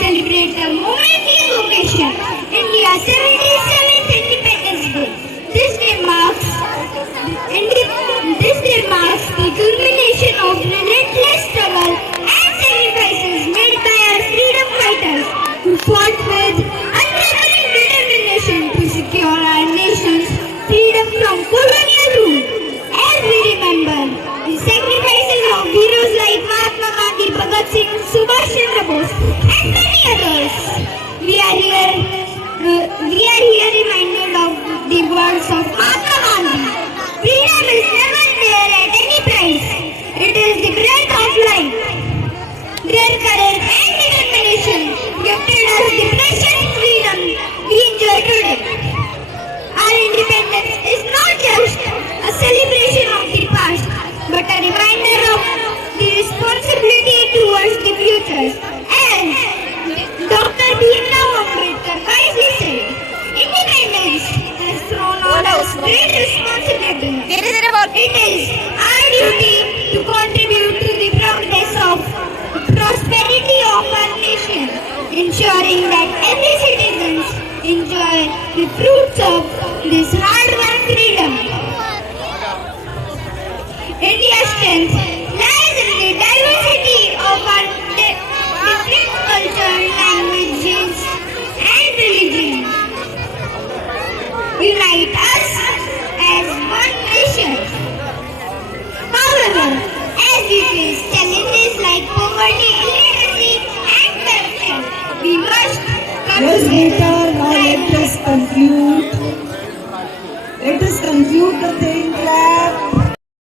celebrate a momentous occasion, India's 77th Independence Day. This day marks the culmination of relentless struggle and sacrifices made by our freedom fighters who fought with unwavering determination to secure our nation's freedom from colonial rule. As we remember the sacrifices of heroes like Mahatma Gandhi, Bhagat Singh, Subhash Chandra Bose, and many others, we are here reminded of the words of Mahatma Gandhi. Freedom is never there at any price. It is the breath of life. Their courage and determination gifted us the precious freedom we enjoy today. Our independence is not just a celebration of the past, but a reminder of the responsibility towards the future. As Dr. Bhimrao Ambedkar wisely said, independence has thrown on us great responsibility. It is our duty to contribute to the progress of prosperity of our nation, ensuring that every citizen enjoy the fruits of this hard-won freedom. India's strength lies in the diversity of our different cultures, languages, and religions. Unite us as one nation. However, as we face challenges like poverty, illiteracy, and corruption, we must come Yes, together. Beta, now let us conclude the